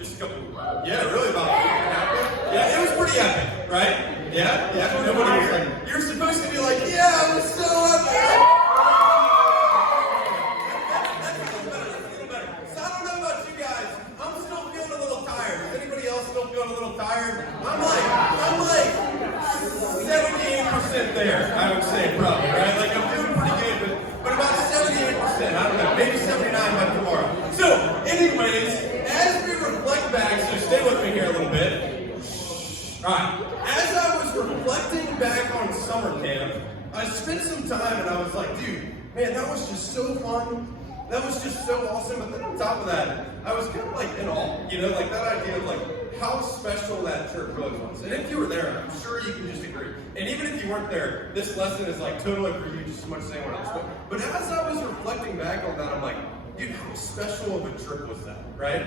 Just a couple. Yeah, really about a week and a half ago. Yeah, it was pretty epic, right? Yeah. Nobody was like, you're supposed to be like, yeah, it was so epic. That's a little better. So I don't know about you guys. I'm still feeling a little tired. Is anybody else still feeling a little tired? I'm like 78% there, I would say, probably, right? Like, I'm doing pretty good, but about 78%, I don't know, maybe 79 by tomorrow. So, anyways, as we reflect back, so stay with me here a little bit. Alright, as I was reflecting back on summer camp, I spent some time and I was like, dude, man, that was just so fun. That was just so awesome. But then on top of that, I was kind of like in awe, like that idea of like how special that church really was. And if you were there, I'm sure you can just agree. And even if you weren't there, this lesson is like totally for you just as much as anyone else. But as I was reflecting back on that, I'm like, dude, how special of a trip was that, right?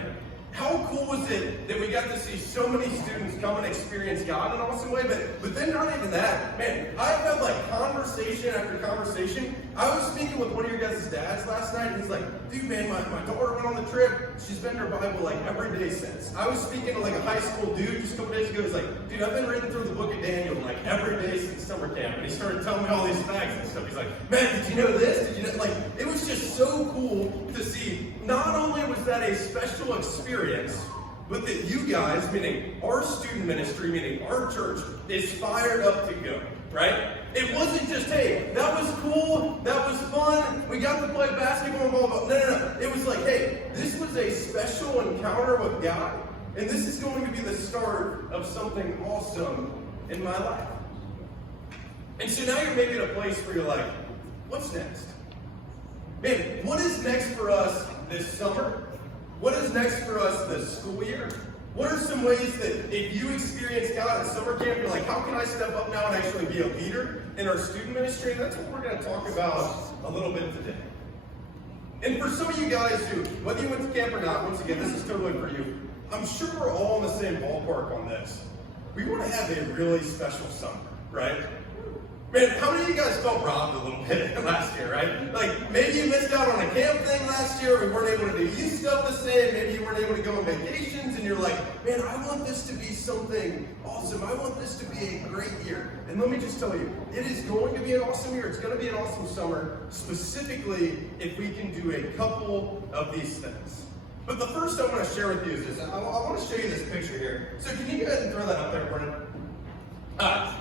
How cool was it that we got to see so many students come and experience God in an awesome way? But then not even that. Man, I've had like conversation after conversation. I was speaking with one of your guys' dads last night, and he's like, dude, man, my daughter went on the trip. She's been in her Bible like every day since. I was speaking to like a high school dude just a couple days ago. He's like, dude, I've been reading through the book of Daniel like every day since summer camp. And he started telling me all these facts and stuff. He's like, man, did you know this? Did you know? Like, it was just so cool to see. Not only was that a special experience, but that you guys, meaning our student ministry, meaning our church, is fired up to go, right? It wasn't just, hey, that was cool, that was fun, we got to play basketball and blah. No. It was like, hey, this was a special encounter with God, and this is going to be the start of something awesome in my life. And so now you're maybe at a place where you're like, what's next? Man, what is next for us this summer? What is next for us this school year? What are some ways that if you experience God at summer camp, you're like, how can I step up now and actually be a leader in our student ministry? And that's what we're going to talk about a little bit today. And for some of you guys who, whether you went to camp or not, once again, this is totally for you. I'm sure we're all in the same ballpark on this. We want to have a really special summer, right? Man, how many of you guys felt robbed a little bit last year, right? Like, maybe you missed out on a camp thing last year, we weren't able to do youth stuff the same, maybe you weren't able to go on vacations, and you're like, man, I want this to be something awesome, I want this to be a great year. And let me just tell you, it is going to be an awesome year, it's going to be an awesome summer, specifically if we can do a couple of these things. But the first I want to share with you is this. I want to show you this picture here. So can you go ahead and throw that up there, Brennan?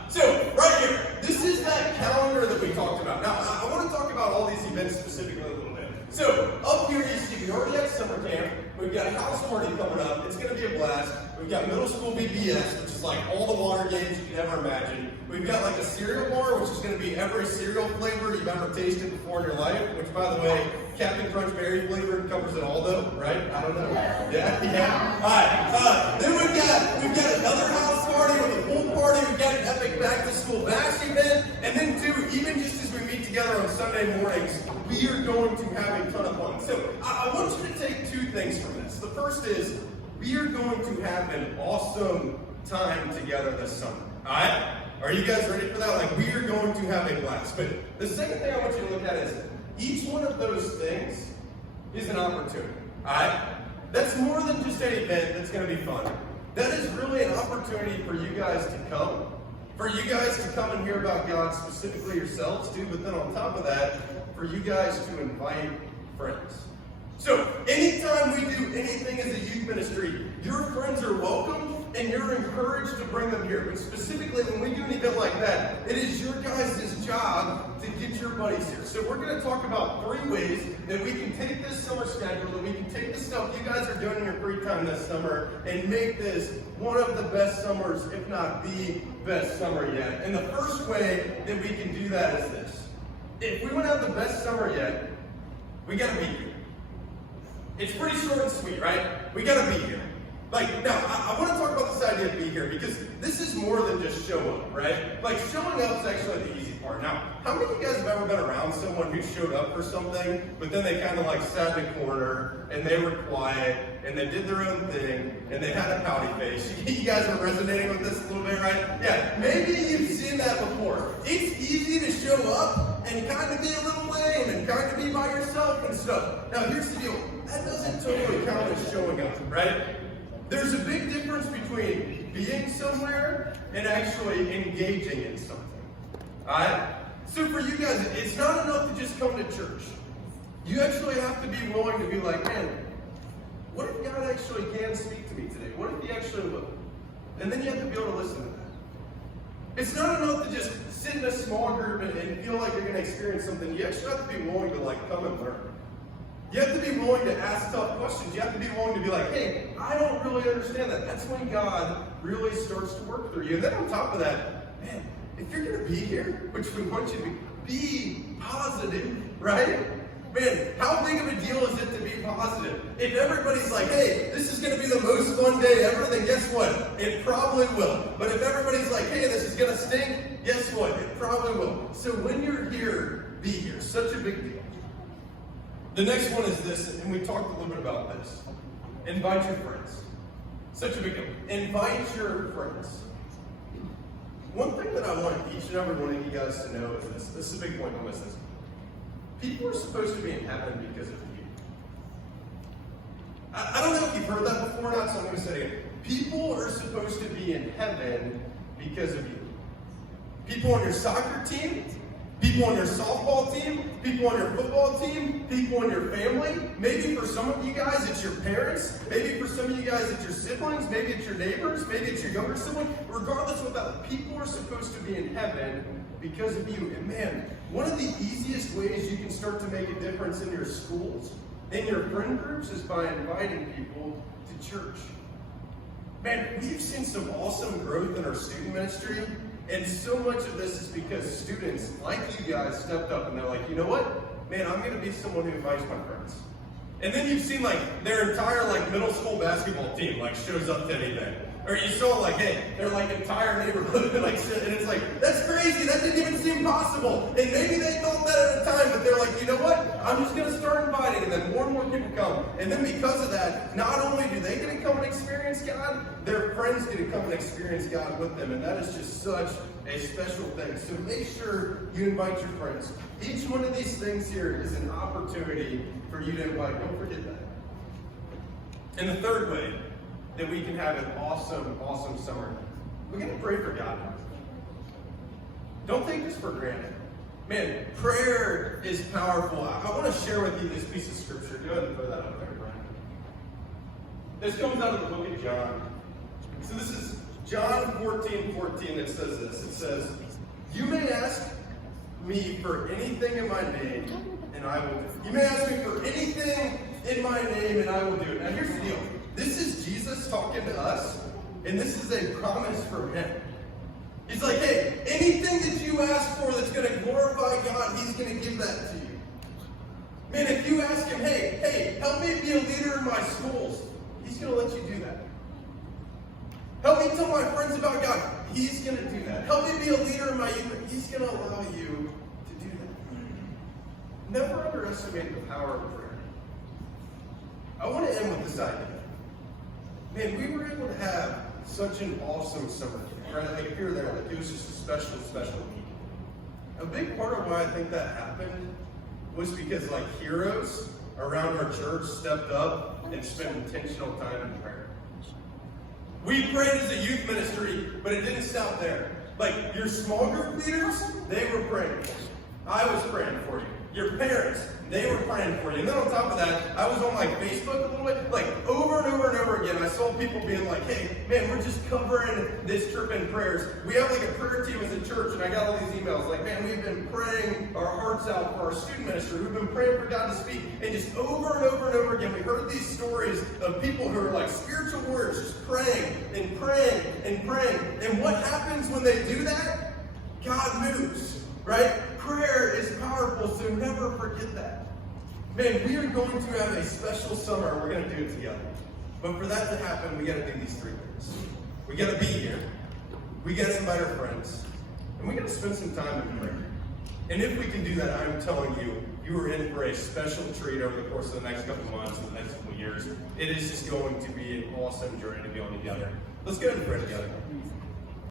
So, right here, this is that calendar that we talked about. Now, I want to talk about all these events specifically a little bit. So, up here you see we already have summer camp. We've got a house party coming up. It's going to be a blast. We've got middle school BBS, which is like all the water games you could ever imagine. We've got like a cereal bar, which is going to be every cereal flavor you've ever tasted before in your life, which, by the way, Captain Crunch Berry flavor covers it all, though, right? I don't know. Yeah. All right. Then we've got another house party with a pool party. We've got an epic back-to-school bash event. And then, too, even just as we meet together on Sunday mornings, we are going to have a ton of fun. So I want you to take two things from this. The first is we are going to have an awesome time together this summer. All right? Are you guys ready for that? Like, we are going to have a blast. But the second thing I want you to look at is each one of those things is an opportunity. All right? That's more than just an event that's going to be fun. That is really an opportunity for you guys to come. For you guys to come and hear about God, specifically yourselves too, but then on top of that, for you guys to invite friends. So, anytime we do anything as a youth ministry, your friends are welcome and you're encouraged to bring them here. But specifically, when we do an event like that, it is your guys' job to get your buddies here. So we're going to talk about 3 ways that we can take this summer schedule, that we can take the stuff you guys are doing in your free time this summer, and make this one of the best summers, if not the best summer yet. And the first way that we can do that is this. If we want to have the best summer yet, we got to be here. It's pretty short and sweet, right? We got to be here. Like, now, I want to talk about this idea of be here, because this is more than just show up, right? Like, showing up is actually the easy part. Now, how many of you guys have ever been around someone who showed up for something, but then they kind of like sat in a corner, and they were quiet, and they did their own thing, and they had a pouty face? You guys are resonating with this a little bit, right? Yeah, maybe you've seen that before. It's easy to show up and kind of be a little lame, and kind of be by yourself and stuff. Now, here's the deal. That doesn't totally count as showing up, right? there's a big difference between being somewhere and actually engaging in something. Alright? So for you guys, it's not enough to just come to church. You actually have to be willing to be like, man, what if God actually can speak to me today? What if he actually will? And then you have to be able to listen to that. It's not enough to just sit in a small group and feel like you're going to experience something. You actually have to be willing to come and learn. You have to be willing to ask tough questions. You have to be willing to be like, hey, I don't really understand that. That's when God really starts to work through you. And then on top of that, man, if you're going to be here, which we want you to be positive, right? Man, how big of a deal is it to be positive? If everybody's like, hey, this is going to be the most fun day ever, then guess what? It probably will. But if everybody's like, hey, this is going to stink, guess what? It probably will. So when you're here, be here. Such a big deal. The next one is this, and we talked a little bit about this. Invite your friends. Such a big deal. Invite your friends. One thing that I want each and every one of you guys to know is this. This is a big point on this. People are supposed to be in heaven because of you. I don't know if you've heard that before or not, so I'm going to say it again. People are supposed to be in heaven because of you. People on your soccer team, people on your softball team, people on your football team, people on your family. Maybe for some of you guys, it's your parents. Maybe for some of you guys, it's your siblings. Maybe it's your neighbors. Maybe it's your younger sibling. Regardless of that, people are supposed to be in heaven because of you. And man, one of the easiest ways you can start to make a difference in your schools, in your friend groups, is by inviting people to church. Man, we've seen some awesome growth in our student ministry, and so much of this is because students like you guys stepped up and they're like, you know what? Man, I'm going to be someone who invites my friends. And then you've seen their entire middle school basketball team shows up to anything. Or you saw hey, their entire neighborhood and it's that's crazy, that didn't even seem possible. And maybe they thought that at the time, but they're like, you know what? I'm just gonna start inviting, and then more and more people come. And then because of that, not only do they get to come and experience God, their friends get to come and experience God with them. And that is just such a special thing. So make sure you invite your friends. Each one of these things here is an opportunity for you to invite. Don't forget that. And the third way that we can have an awesome, awesome summer, we got to pray for God. Don't take this for granted. Man, prayer is powerful. I want to share with you this piece of scripture. Go ahead and throw that up there, Brian. This comes out of the book of John. So this is John 14:14. It says this. It says, you may ask me for anything in my name, and I will do it. You may ask me for anything in my name, and I will do it. Now here's the deal. This is Jesus talking to us, and this is a promise from him. He's like, hey, anything that you ask for that's going to glorify God, he's going to give that to you. Man, if you ask him, hey, help me be a leader in my schools, he's going to let you do that. Help me tell my friends about God, he's going to do that. Help me be a leader in my youth, he's going to allow you to do that. Never underestimate the power of prayer. I want to end with this idea. Man, we were able to have such an awesome summer camp, right? If you're there, it was just a special, special week. A big part of why I think that happened was because heroes around our church stepped up and spent intentional time in prayer. We prayed as a youth ministry, but it didn't stop there. Your small group leaders, they were praying for you. I was praying for you. Your parents, they were praying for you. And then on top of that, I was on Facebook a little bit, over and over and over again, I saw people being like, hey, man, we're just covering this trip in prayers. We have a prayer team as a church, and I got all these emails man, we've been praying our hearts out for our student ministry. We've been praying for God to speak. And just over and over and over again, we heard these stories of people who are spiritual warriors, just praying and praying and praying. And what happens when they do that? God moves, right? Prayer is powerful, so never forget that. Man, we are going to have a special summer. We're going to do it together. But for that to happen, we got to do these three things. We got to be here. We got to invite our friends. And we got to spend some time in prayer. And if we can do that, I'm telling you, you are in for a special treat over the course of the next couple months and the next couple years. It is just going to be an awesome journey to be on together. Let's go ahead and pray together.